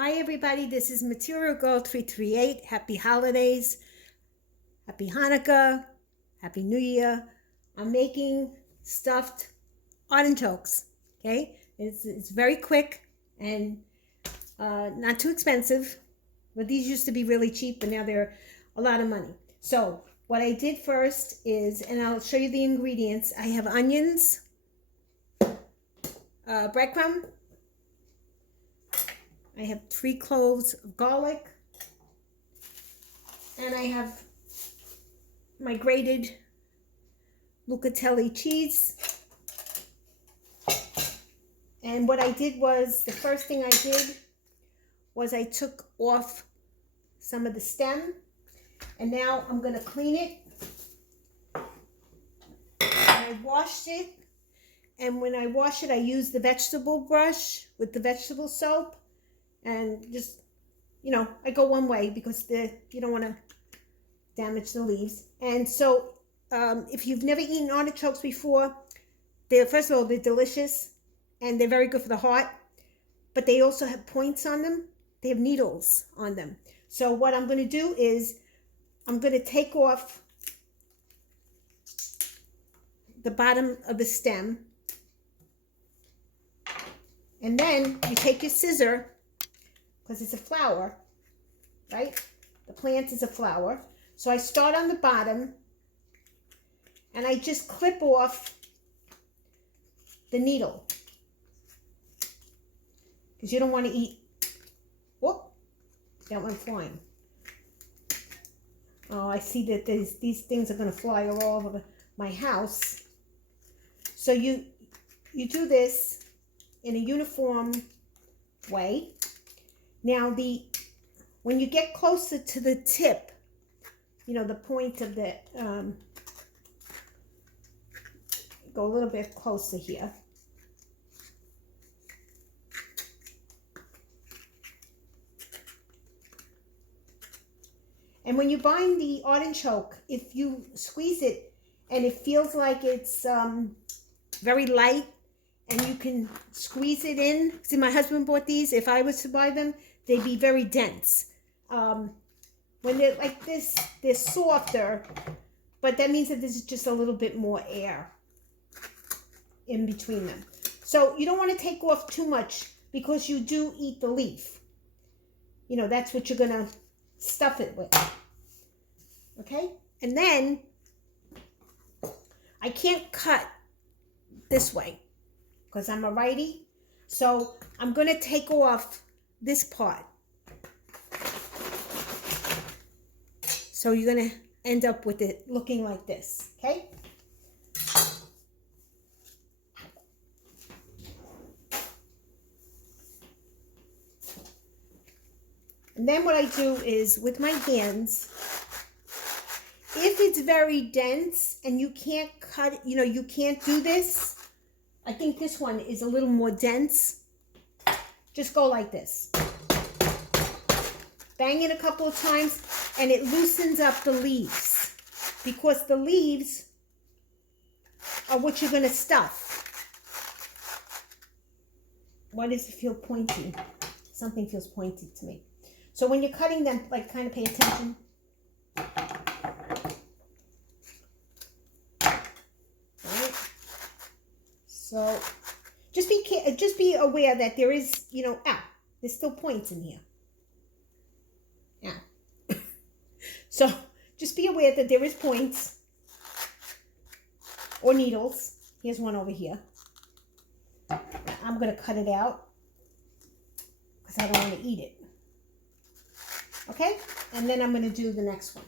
Hi everybody, this is Material Girl 338. Happy holidays, happy Hanukkah, happy New Year. I'm making stuffed artichokes, okay? It's very quick and not too expensive, but these used to be really cheap, but now they're a lot of money. So what I did first is, and I'll show you the ingredients. I have onions, breadcrumb, I have 3 cloves of garlic, and I have my grated Lucatelli cheese. And what I did was, the first thing I did was I took off some of the stem, and now I'm going to clean it. And I washed it, and when I wash it, I use the vegetable brush with the vegetable soap, and just, I go one way because you don't want to damage the leaves. And so if you've never eaten artichokes before, first of all, they're delicious and they're very good for the heart, but they also have points on them. They have needles on them. So what I'm going to do is I'm going to take off the bottom of the stem, and then you take your scissor, because it's a flower, right? The plant is a flower. So I start on the bottom, and I just clip off the needle, because you don't want to eat, whoop, that went flying. Oh, I see that these things are going to fly all over my house. So you do this in a uniform way. Now when you get closer to the tip, the point of the, go a little bit closer here. And when you bind the artichoke, if you squeeze it and it feels like it's very light, and you can squeeze it in. See, my husband bought these. If I was to buy them, they'd be very dense. When they're like this, they're softer, but that means that there's just a little bit more air in between them. So you don't want to take off too much, because you do eat the leaf. That's what you're going to stuff it with. Okay? And then I can't cut this way because I'm a righty. So I'm going to take off this part. So you're going to end up with it looking like this, okay? And then what I do is, with my hands, if it's very dense and you can't cut it, you can't do this, I think this one is a little more dense, just go like this. Bang it a couple of times, and it loosens up the leaves, because the leaves are what you're going to stuff. Why does it feel pointy? Something feels pointy to me. So when you're cutting them, kind of pay attention. Right? So just be aware that there is, there's still points in here. Yeah. So just be aware that there is points or needles. Here's one over here. I'm going to cut it out because I don't want to eat it. Okay? And then I'm going to do the next one.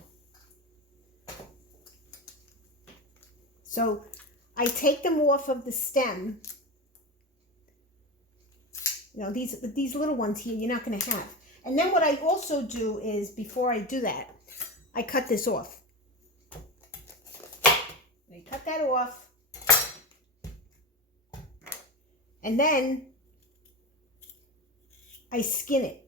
So I take them off of the stem. These little ones here, you're not going to have. And then what I also do is, before I do that, I cut this off. I cut that off. And then I skin it.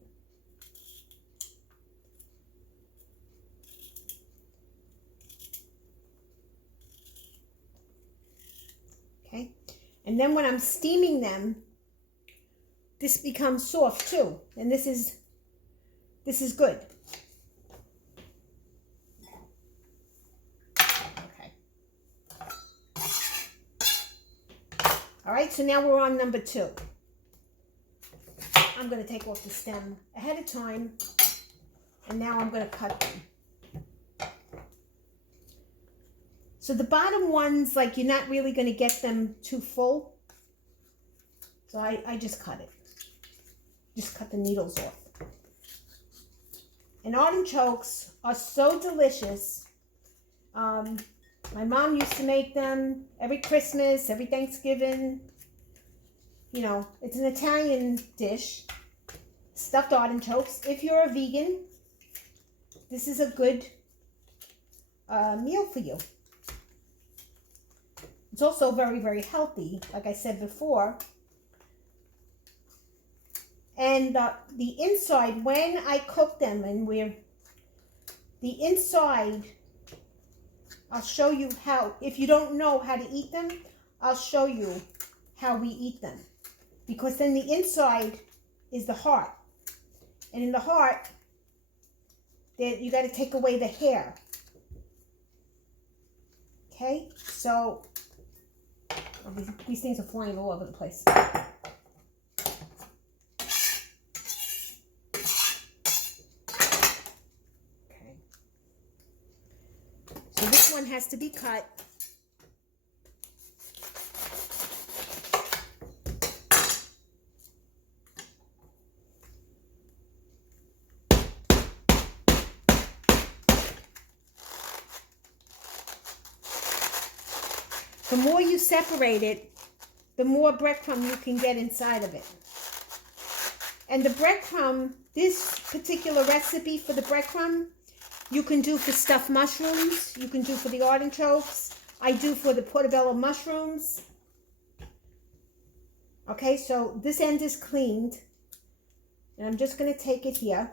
Okay? And then when I'm steaming them, this becomes soft too. And this is good. Okay. All right, so now we're on number 2. I'm going to take off the stem ahead of time, and now I'm going to cut them. So the bottom ones, like, you're not really going to get them too full. So I just cut it. Just cut the needles off. And artichokes are so delicious. My mom used to make them every Christmas, every Thanksgiving. You know, it's an Italian dish, stuffed artichokes. If you're a vegan, this is a good meal for you. It's also very, very healthy, like I said before. And the inside, when I cook them, and the inside, I'll show you how. If you don't know how to eat them, I'll show you how we eat them. Because then the inside is the heart. And in the heart, you got to take away the hair. Okay? So, these things are flying all over the place. Okay. So this one has to be cut. The more you separate it, the more breadcrumb you can get inside of it. And the breadcrumb, this particular recipe for the breadcrumb, you can do for stuffed mushrooms. You can do for the artichokes. I do for the portobello mushrooms. Okay, so this end is cleaned. And I'm just going to take it here.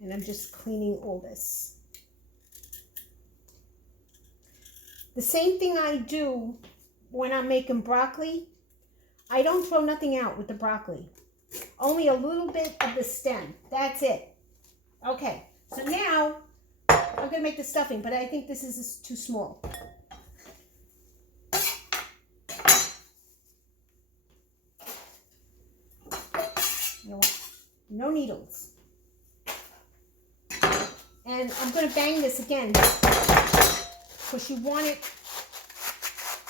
And I'm just cleaning all this. The same thing I do when I'm making broccoli. I don't throw nothing out with the broccoli. Only a little bit of the stem. That's it. Okay, so now I'm going to make the stuffing, but I think this is too small. No needles. And I'm going to bang this again because you want it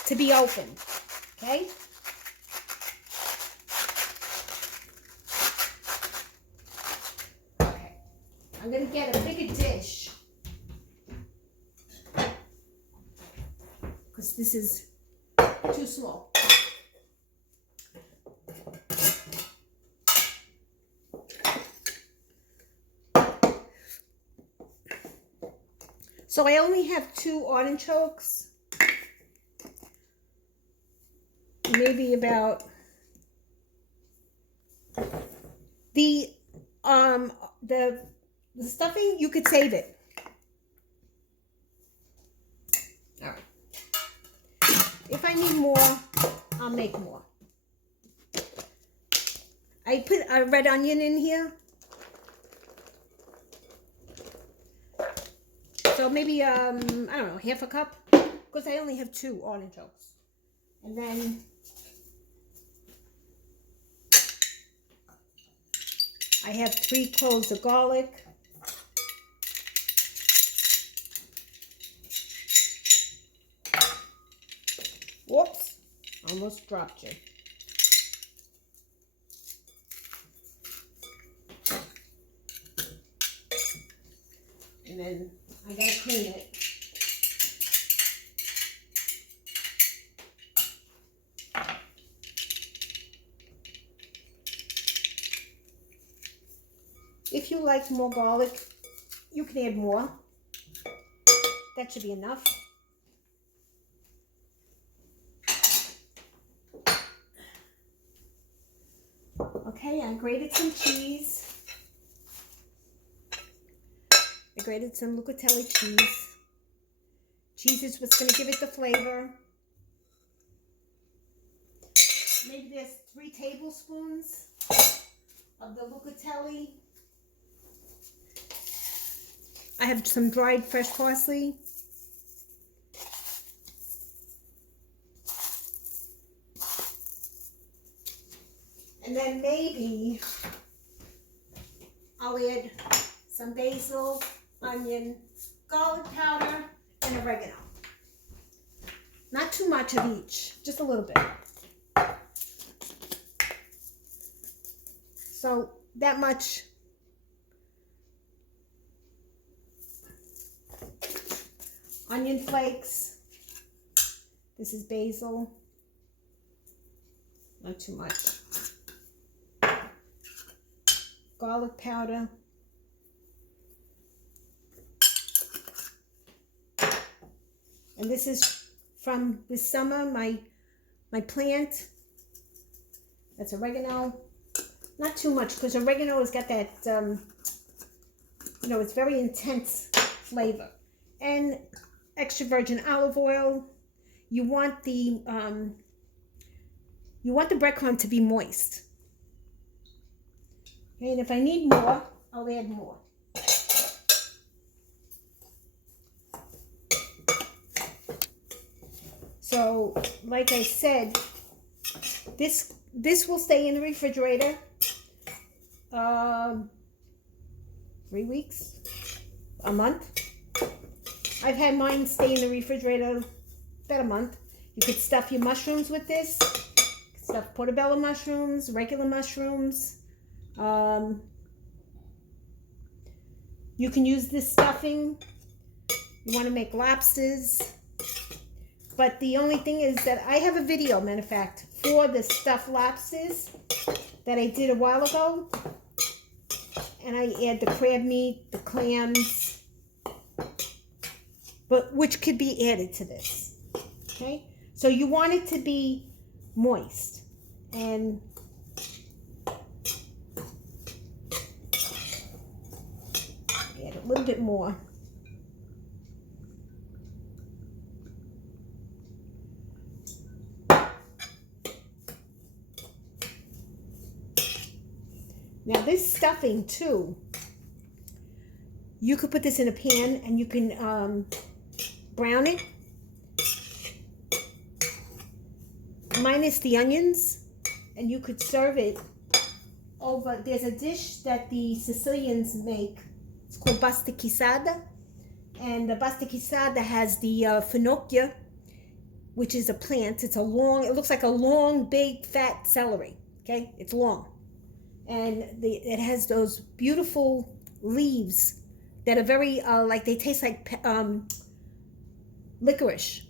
to be open, okay? Okay, I'm going to get a bigger dish because this is too small. So I only have 2 artichokes, maybe about the stuffing. You could save it. All right. If I need more, I'll make more. I put a red onion in here. So maybe, I don't know, half a cup, because I only have 2 artichokes. And then I have 3 cloves of garlic. Whoops, almost dropped you. And then I gotta clean it. If you like more garlic, you can add more. That should be enough. Okay, I grated some cheese. I grated some Lucatelli cheese. Cheese is what's going to give it the flavor. Maybe there's 3 tablespoons of the Lucatelli. I have some dried fresh parsley. And then maybe I'll add some basil, onion, garlic powder, and oregano. Not too much of each, just a little bit. So that much. Onion flakes. This is basil. Not too much. Garlic powder. And this is from this summer, my plant. That's oregano. Not too much, because oregano has got that, you know, it's very intense flavor. And extra virgin olive oil. You want the breadcrumb to be moist. Okay, and if I need more, I'll add more. So, like I said, this will stay in the refrigerator 3 weeks, a month. I've had mine stay in the refrigerator about a month. You could stuff your mushrooms with this. You could stuff portobello mushrooms, regular mushrooms. You can use this stuffing. You want to make lobsters. But the only thing is that I have a video, matter of fact, for the stuffed lobsters that I did a while ago. And I add the crab meat, the clams, but which could be added to this. Okay? So you want it to be moist. And add a little bit more. Now this stuffing too, you could put this in a pan and you can brown it, minus the onions, and you could serve it over. There's a dish that the Sicilians make. It's called pasta chisada, and the pasta chisada has the finocchia, which is a plant. It's a long. It looks like a long, big, fat celery. Okay, it's long. And it has those beautiful leaves that are very, like they taste like licorice.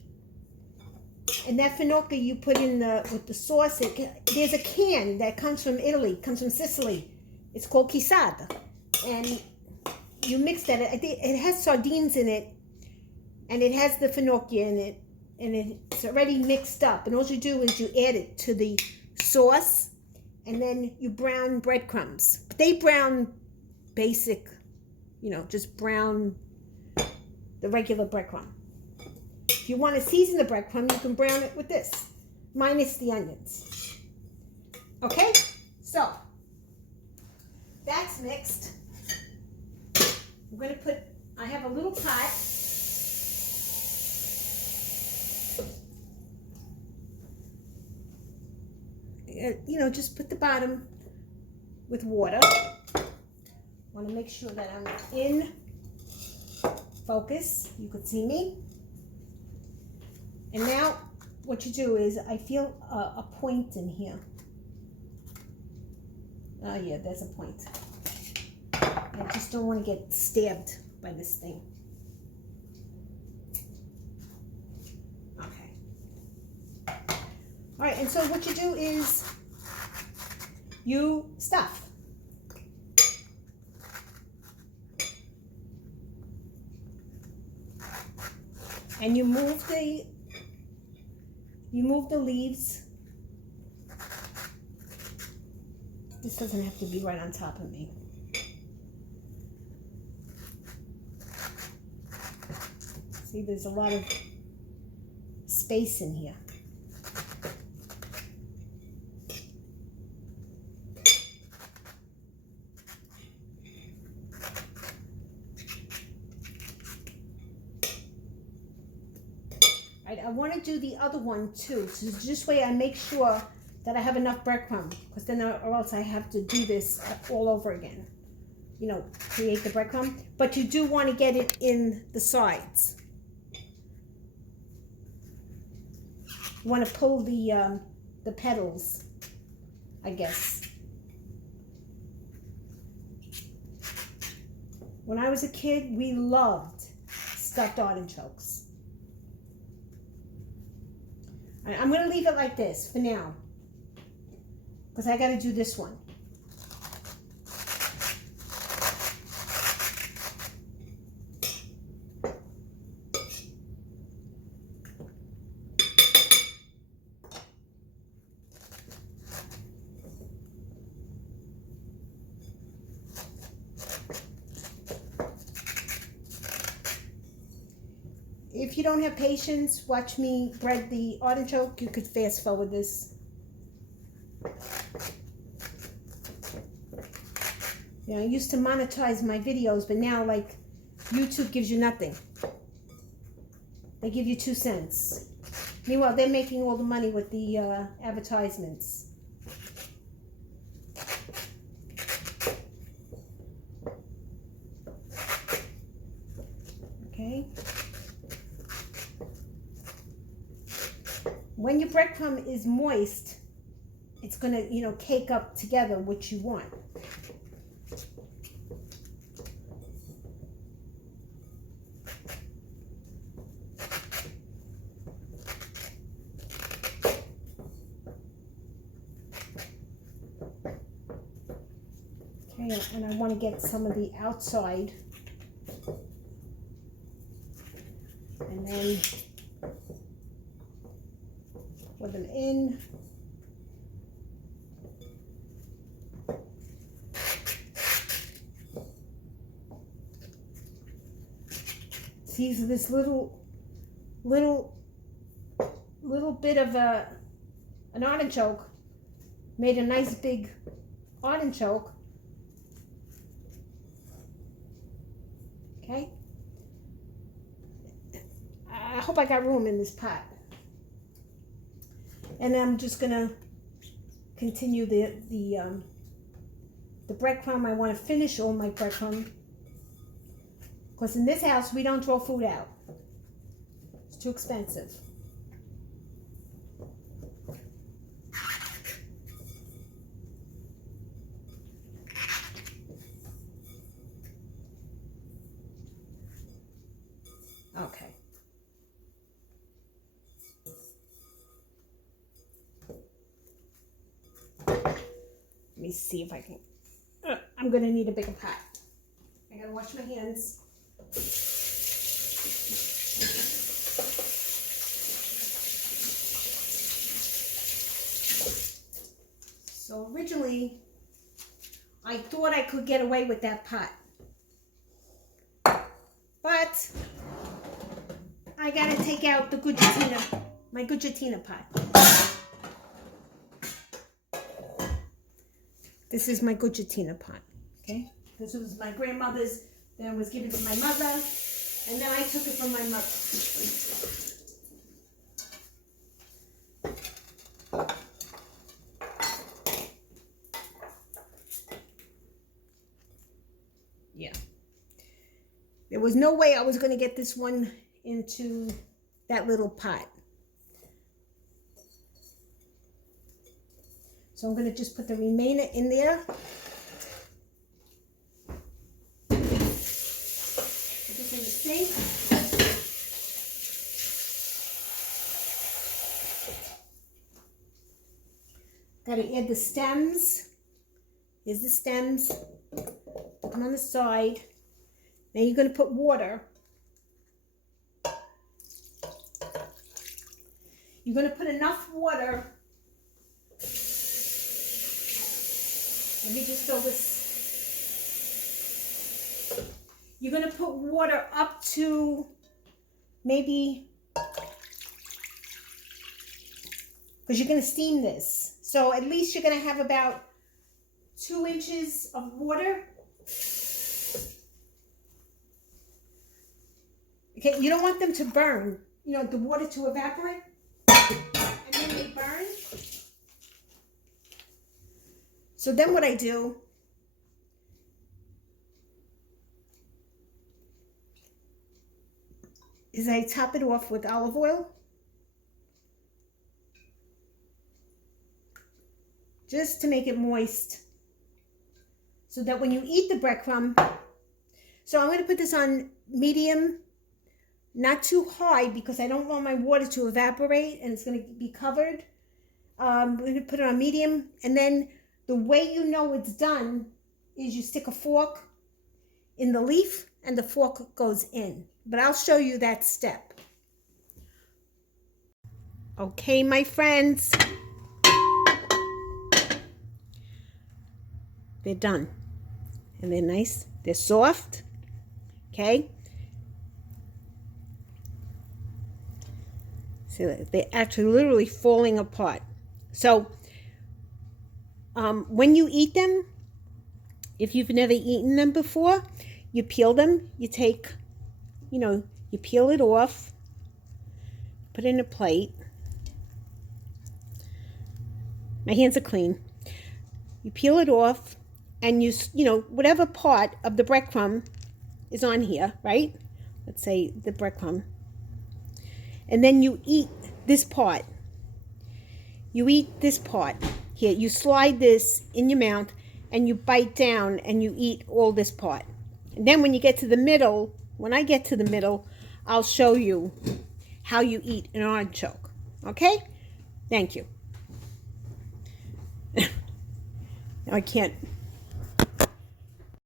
And that finocchia you put in with the sauce. There's a can that comes from Italy, comes from Sicily. It's called chisada. And you mix that. I think it has sardines in it, and it has the finocchia in it, and it's already mixed up. And all you do is you add it to the sauce. And then you brown breadcrumbs. But they brown basic, you know, just brown the regular breadcrumb. If you want to season the breadcrumb, you can brown it with this, minus the onions. Okay? So, that's mixed. I'm going to put, I have a little pot. You know, just put the bottom with water. Want to make sure that I'm in focus. You could see me. And now what you do is, I feel a point in here. Oh yeah, there's a point. I just don't want to get stabbed by this thing. All right, and so what you do is you stuff. And you move the leaves. This doesn't have to be right on top of me. See, there's a lot of space in here. I want to do the other one too, so this way I make sure that I have enough breadcrumb, because then or else I have to do this all over again. You know, create the breadcrumb, but you do want to get it in the sides. You want to pull the petals, I guess. When I was a kid, we loved stuffed artichokes. I'm going to leave it like this for now, because I got to do this one. If you don't have patience, watch me bread the artichoke. You could fast forward this. You know, I used to monetize my videos, but now, like, YouTube gives you nothing. They give you 2 cents. Meanwhile, they're making all the money with the advertisements. Okay. When your breadcrumb is moist, it's gonna, you know, cake up together what you want. Okay, and I want to get some of the outside, and then put them in. See, so this little bit of an artichoke made a nice big artichoke. Okay. I hope I got room in this pot. And I'm just gonna continue the breadcrumb. I want to finish all my breadcrumb, because in this house we don't throw food out. It's too expensive. Okay. Let me see if I can. I'm gonna need a bigger pot. I gotta wash my hands. So originally, I thought I could get away with that pot, but I gotta take out the Gujatina, my Gujatina pot. This is my Gujatina pot, okay? This was my grandmother's, then was given to my mother, and then I took it from my mother. Yeah. There was no way I was going to get this one into that little pot. So I'm going to just put the remainder in there. Put this in the sink. Got to add the stems. Here's the stems. Put them on the side. Now you're going to put water. You're going to put enough water. Let me just fill this. You're going to put water up to maybe, because you're going to steam this. So at least you're going to have about 2 inches of water. Okay, you don't want them to burn, you know, the water to evaporate, and then they burn. So then what I do is I top it off with olive oil. Just to make it moist. So that when you eat the breadcrumb, so I'm going to put this on medium, not too high because I don't want my water to evaporate and it's going to be covered. We're going to put it on medium, and then the way you know it's done is you stick a fork in the leaf and the fork goes in. But I'll show you that step. Okay, my friends. They're done. And they're nice. They're soft. Okay. So they're actually literally falling apart. So when you eat them, if you've never eaten them before, you peel them. You take, you know, you peel it off. Put it in a plate. My hands are clean. You peel it off. And you know, whatever part of the breadcrumb is on here, right? Let's say the breadcrumb. And then you eat this part. You eat this part. Here, you slide this in your mouth and you bite down and you eat all this part. And then when you get to the middle, when I get to the middle, I'll show you how you eat an artichoke. Okay? Thank you. Now I can't.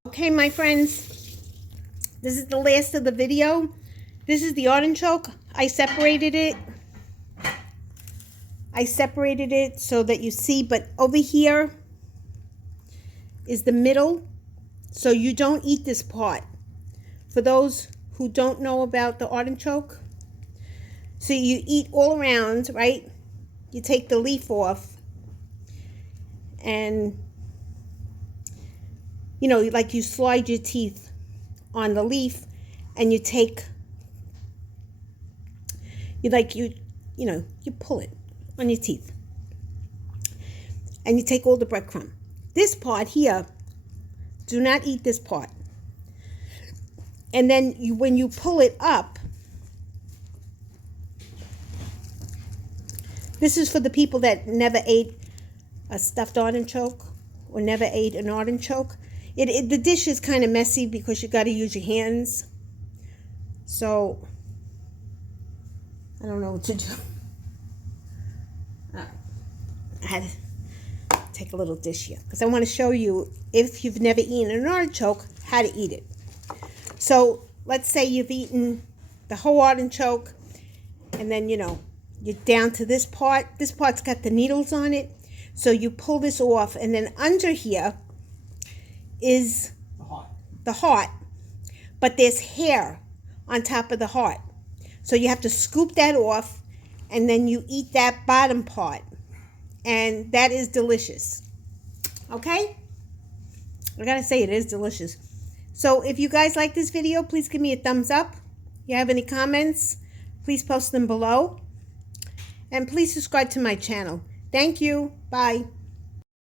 Okay, my friends, this is the last of the video. This is the artichoke. I separated it. So that you see, but over here is the middle. So you don't eat this part. For those who don't know about the artichoke, so you eat all around, right? You take the leaf off and you know, like you slide your teeth on the leaf and you take, you pull it on your teeth. And you take all the breadcrumb. This part here, do not eat this part. And then when you pull it up, this is for the people that never ate a stuffed artichoke or never ate an artichoke. The dish is kind of messy because you got to use your hands. So, I don't know what to do. I had to take a little dish here because I want to show you, if you've never eaten an artichoke, how to eat it. So, let's say you've eaten the whole artichoke and then, you know, you're down to this part. This part's got the needles on it. So, you pull this off, and then under here is the heart, but there's hair on top of the heart. So you have to scoop that off, and then you eat that bottom part, and that is delicious. Okay? I gotta say, it is delicious. So if you guys like this video, please give me a thumbs up. If you have any comments, please post them below. And please subscribe to my channel. Thank you. Bye.